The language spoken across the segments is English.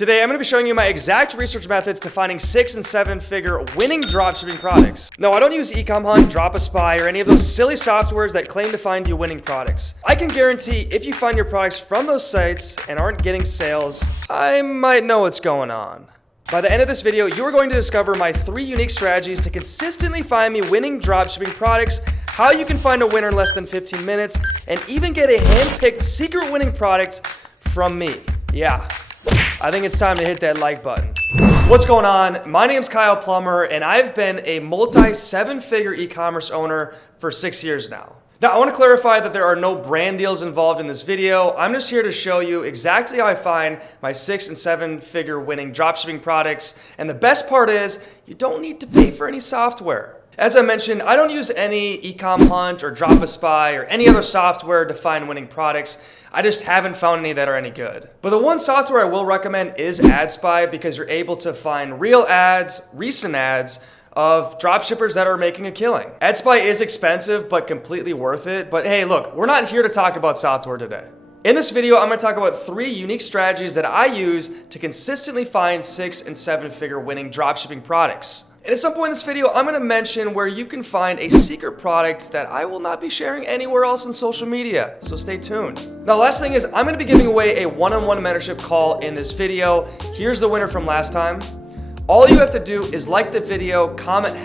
Today, I'm going to be showing you my exact research methods to finding 6- and 7-figure winning dropshipping products. No, I don't use Ecom Hunt, Shopify, or any of those silly softwares that claim to find you winning products. I can guarantee if you find your products from those sites and aren't getting sales, I might know what's going on. By the end of this video, you are going to discover my 3 unique strategies to consistently find me winning dropshipping products, how you can find a winner in less than 15 minutes, and even get a hand-picked secret winning product from me. Yeah. I think it's time to hit that like button. What's going on? My name's Kyle Plummer, and I've been a multi-7-figure e-commerce owner for 6 years now. Now, I want to clarify that there are no brand deals involved in this video. I'm just here to show you exactly how I find my 6- and 7-figure winning dropshipping products. And the best part is, you don't need to pay for any software. As I mentioned, I don't use any Ecom Hunt or Shopify or any other software to find winning products. I just haven't found any that are any good. But the one software I will recommend is AdSpy because you're able to find real ads, recent ads, of dropshippers that are making a killing. AdSpy is expensive, but completely worth it. But hey, look, we're not here to talk about software today. In this video, I'm gonna talk about 3 unique strategies that I use to consistently find 6- and 7-figure winning dropshipping products. And at some point in this video, I'm gonna mention where you can find a secret product that I will not be sharing anywhere else on social media, so stay tuned. Now, last thing is, I'm gonna be giving away a one-on-one mentorship call in this video. Here's the winner from last time. All you have to do is like the video, comment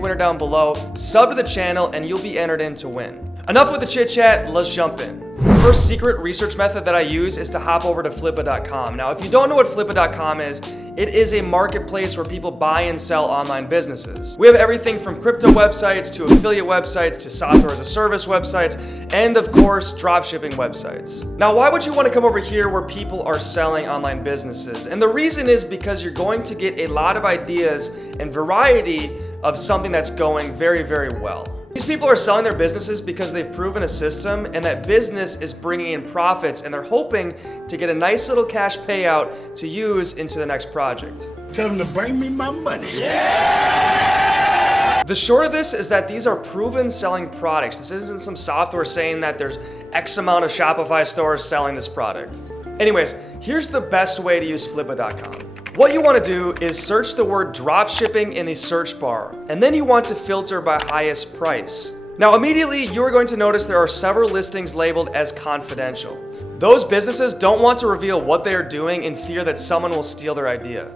#winner down below, sub to the channel, and you'll be entered in to win. Enough with the chit chat, let's jump in. The first secret research method that I use is to hop over to flippa.com. Now, if you don't know what flippa.com is, it is a marketplace where people buy and sell online businesses. We have everything from crypto websites to affiliate websites to software as a service websites, and of course, dropshipping websites. Now, why would you want to come over here where people are selling online businesses? And the reason is because you're going to get a lot of ideas and variety of something that's going very, very well. These people are selling their businesses because they've proven a system and that business is bringing in profits, and they're hoping to get a nice little cash payout to use into the next project. Tell them to bring me my money. Yeah! The short of this is that these are proven selling products. This isn't some software saying that there's X amount of Shopify stores selling this product. Anyways, here's the best way to use flippa.com. What you want to do is search the word dropshipping in the search bar, and then you want to filter by highest price. Now, immediately you are going to notice there are several listings labeled as confidential. Those businesses don't want to reveal what they are doing in fear that someone will steal their idea.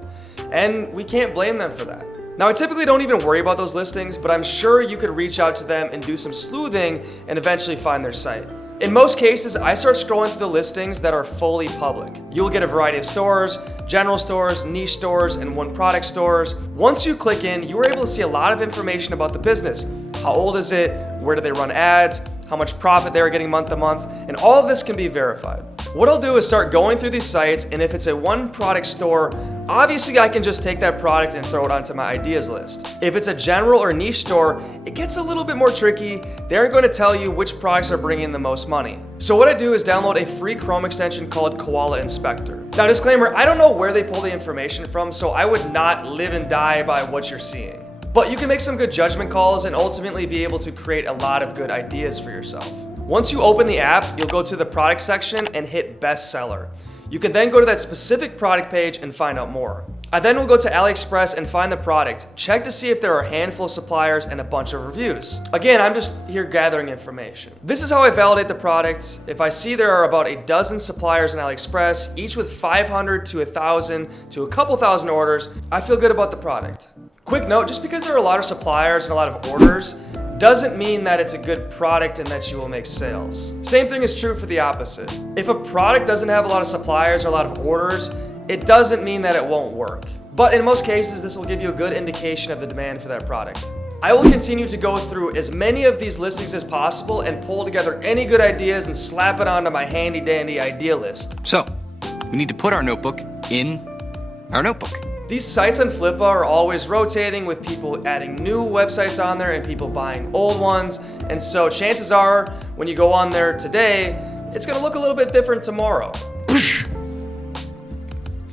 And we can't blame them for that. Now, I typically don't even worry about those listings, but I'm sure you could reach out to them and do some sleuthing and eventually find their site. In most cases, I start scrolling through the listings that are fully public. You'll get a variety of stores, general stores, niche stores, and one product stores. Once you click in, you are able to see a lot of information about the business. How old is it? Where do they run ads? How much profit they're getting month to month? And all of this can be verified. What I'll do is start going through these sites, and if it's a one product store, obviously I can just take that product and throw it onto my ideas list. If it's a general or niche store, it gets a little bit more tricky. They're going to tell you which products are bringing in the most money. So what I do is download a free Chrome extension called Koala Inspector. Now, disclaimer, I don't know where they pull the information from, so I would not live and die by what you're seeing. But you can make some good judgment calls and ultimately be able to create a lot of good ideas for yourself. Once you open the app, you'll go to the product section and hit bestseller. You can then go to that specific product page and find out more. I then will go to AliExpress and find the product, check to see if there are a handful of suppliers and a bunch of reviews. Again, I'm just here gathering information. This is how I validate the product. If I see there are about a dozen suppliers on AliExpress, each with 500 to 1,000 to a couple thousand orders, I feel good about the product. Quick note, just because there are a lot of suppliers and a lot of orders, doesn't mean that it's a good product and that you will make sales. Same thing is true for the opposite. If a product doesn't have a lot of suppliers or a lot of orders, it doesn't mean that it won't work. But in most cases, this will give you a good indication of the demand for that product. I will continue to go through as many of these listings as possible and pull together any good ideas and slap it onto my handy dandy idea list. So, we need to put our notebook in our notebook. These sites on Flippa are always rotating with people adding new websites on there and people buying old ones. And so chances are when you go on there today, it's gonna look a little bit different tomorrow. It's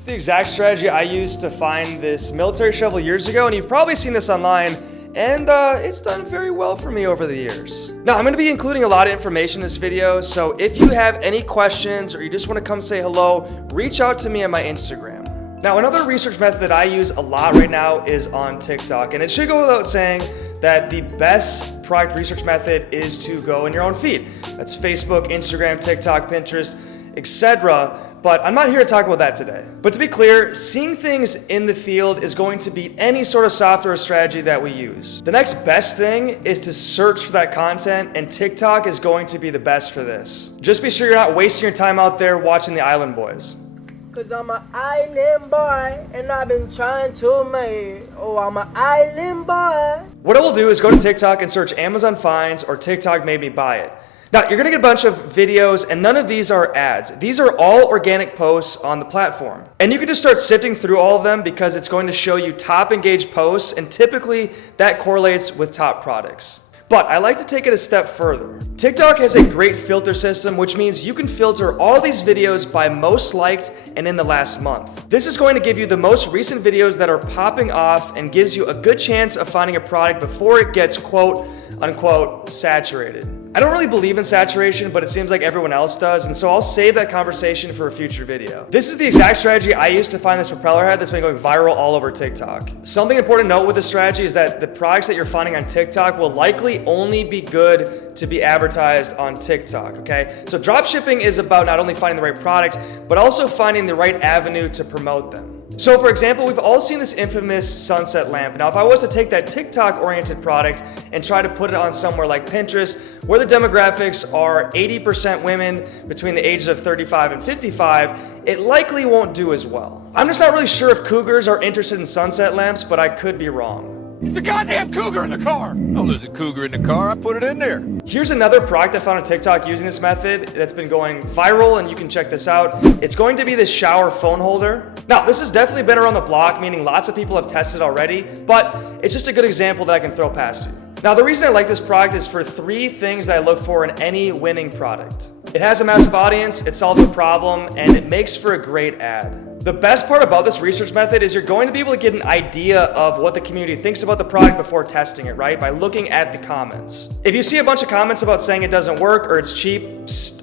the exact strategy I used to find this military shovel years ago, and you've probably seen this online, and it's done very well for me over the years. Now, I'm gonna be including a lot of information in this video, so if you have any questions or you just wanna come say hello, reach out to me on my Instagram. Now, another research method that I use a lot right now is on TikTok, and it should go without saying that the best product research method is to go in your own feed. That's Facebook, Instagram, TikTok, Pinterest, etc. But I'm not here to talk about that today. But to be clear, seeing things in the field is going to beat any sort of software strategy that we use. The next best thing is to search for that content, and TikTok is going to be the best for this. Just be sure you're not wasting your time out there watching the Island Boys. Cause I'm an island boy, and I've been trying to make. Oh, I'm an island boy. What I will do is go to TikTok and search Amazon Finds or TikTok made me buy it. Now, you're gonna get a bunch of videos, and none of these are ads. These are all organic posts on the platform. And you can just start sifting through all of them because it's going to show you top engaged posts, and typically that correlates with top products. But I like to take it a step further. TikTok has a great filter system, which means you can filter all these videos by most liked and in the last month. This is going to give you the most recent videos that are popping off and gives you a good chance of finding a product before it gets quote unquote saturated. I don't really believe in saturation, but it seems like everyone else does, and so I'll save that conversation for a future video. This is the exact strategy I used to find this propeller head that's been going viral all over TikTok. Something important to note with this strategy is that the products that you're finding on TikTok will likely only be good to be advertised on TikTok, okay? So dropshipping is about not only finding the right product, but also finding the right avenue to promote them. So for example, we've all seen this infamous sunset lamp. Now, if I was to take that TikTok-oriented product and try to put it on somewhere like Pinterest, where the demographics are 80% women between the ages of 35 and 55, it likely won't do as well. I'm just not really sure if cougars are interested in sunset lamps, but I could be wrong. It's a goddamn cougar in the car. Oh, there's a cougar in the car. I put it in there. Here's another product I found on TikTok using this method that's been going viral, and you can check this out. It's going to be this shower phone holder. Now, this has definitely been around the block, meaning lots of people have tested it already, but it's just a good example that I can throw past you. Now, the reason I like this product is for 3 things that I look for in any winning product. It has a massive audience, it solves a problem, and it makes for a great ad. The best part about this research method is you're going to be able to get an idea of what the community thinks about the product before testing it, right? By looking at the comments. If you see a bunch of comments about saying it doesn't work or it's cheap,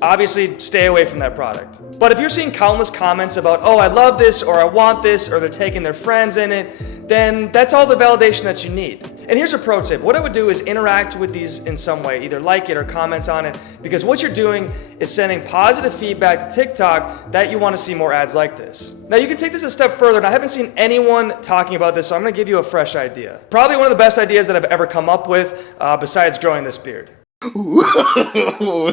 obviously stay away from that product. But if you're seeing countless comments about, oh, I love this, or I want this, or they're taking their friends in it, then that's all the validation that you need. And here's a pro tip. What I would do is interact with these in some way, either like it or comments on it, because what you're doing is sending positive feedback to TikTok that you want to see more ads like this. Now, you can take this a step further, and I haven't seen anyone talking about this, so I'm going to give you a fresh idea. Probably one of the best ideas that I've ever come up with, besides growing this beard. No.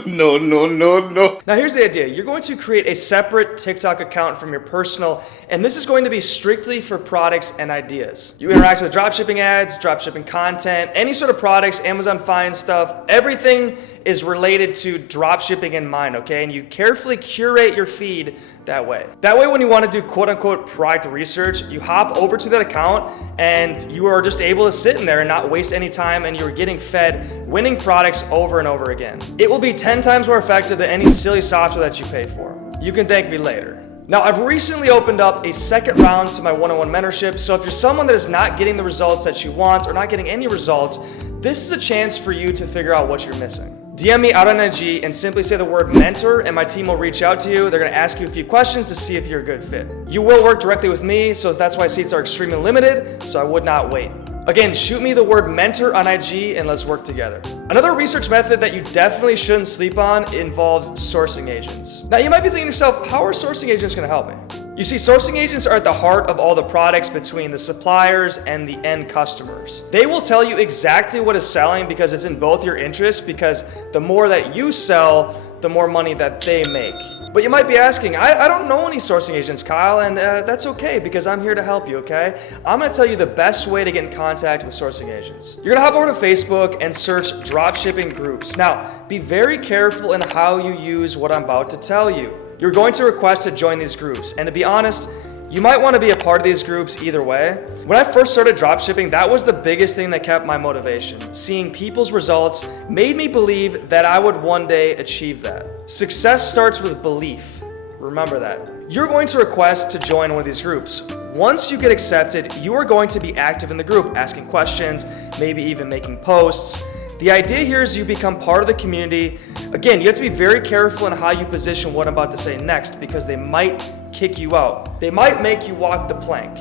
Now here's the idea. You're going to create a separate TikTok account from your personal, and this is going to be strictly for products and ideas. You interact with dropshipping ads, dropshipping content, any sort of products, Amazon Find stuff, everything is related to dropshipping in mind, okay? And you carefully curate your feed that way. That way, when you want to do quote unquote product research, you hop over to that account and you are just able to sit in there and not waste any time, and you're getting fed winning products over and over again. It will be 10 times more effective than any silly software that you pay for. You can thank me later. Now, I've recently opened up a second round to my one-on-one mentorship, so if you're someone that is not getting the results that you want or not getting any results, this is a chance for you to figure out what you're missing. DM me out on IG and simply say the word mentor, and my team will reach out to you. They're gonna ask you a few questions to see if you're a good fit. You will work directly with me, so that's why seats are extremely limited, so I would not wait. Again, shoot me the word mentor on IG and let's work together. Another research method that you definitely shouldn't sleep on involves sourcing agents. Now, you might be thinking to yourself, how are sourcing agents gonna help me? You see, sourcing agents are at the heart of all the products between the suppliers and the end customers. They will tell you exactly what is selling because it's in both your interests, because the more that you sell, the more money that they make. But you might be asking, I don't know any sourcing agents, Kyle, and that's okay because I'm here to help you, okay? I'm gonna tell you the best way to get in contact with sourcing agents. You're gonna hop over to Facebook and search dropshipping groups. Now, be very careful in how you use what I'm about to tell you. You're going to request to join these groups, and to be honest, you might want to be a part of these groups either way. When I first started dropshipping, that was the biggest thing that kept my motivation. Seeing people's results made me believe that I would one day achieve that. Success starts with belief. Remember that. You're going to request to join one of these groups. Once you get accepted, you are going to be active in the group, asking questions, maybe even making posts. The idea here is you become part of the community. Again, you have to be very careful in how you position what I'm about to say next because they might kick you out. They might make you walk the plank.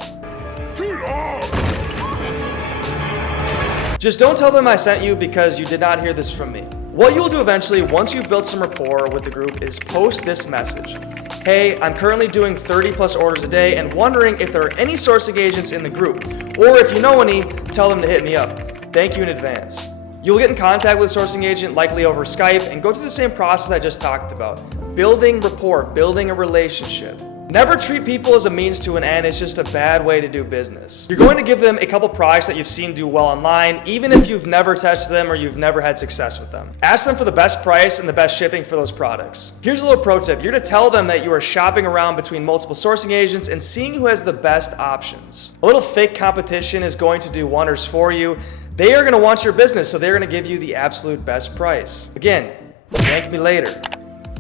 Just don't tell them I sent you because you did not hear this from me. What you will do eventually, once you've built some rapport with the group, is post this message. Hey, I'm currently doing 30 plus orders a day and wondering if there are any sourcing agents in the group. Or if you know any, tell them to hit me up. Thank you in advance. You'll get in contact with a sourcing agent, likely over Skype, and go through the same process I just talked about. Building rapport, building a relationship. Never treat people as a means to an end. It's just a bad way to do business. You're going to give them a couple products that you've seen do well online, even if you've never tested them or you've never had success with them. Ask them for the best price and the best shipping for those products. Here's a little pro tip. You're to tell them that you are shopping around between multiple sourcing agents and seeing who has the best options. A little fake competition is going to do wonders for you. They are going to want your business, so they're going to give you the absolute best price. Again, thank me later.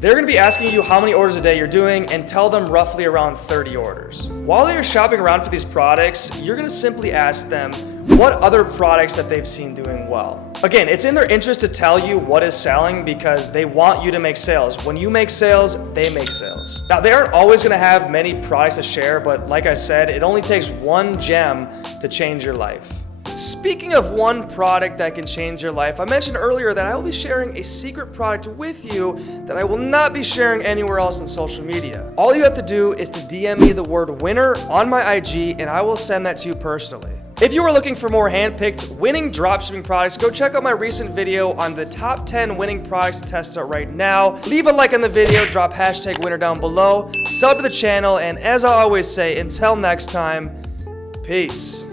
They're going to be asking you how many orders a day you're doing and tell them roughly around 30 orders. While they are shopping around for these products, you're going to simply ask them what other products that they've seen doing well. Again, it's in their interest to tell you what is selling because they want you to make sales. When you make sales, they make sales. Now, they aren't always going to have many products to share, but like I said, it only takes one gem to change your life. Speaking of one product that can change your life, I mentioned earlier that I will be sharing a secret product with you that I will not be sharing anywhere else on social media. All you have to do is to DM me the word winner on my IG and I will send that to you personally. If you are looking for more hand-picked winning dropshipping products, go check out my recent video on the top 10 winning products to test out right now. Leave a like on the video, drop hashtag winner down below, sub to the channel, and as I always say, until next time, peace.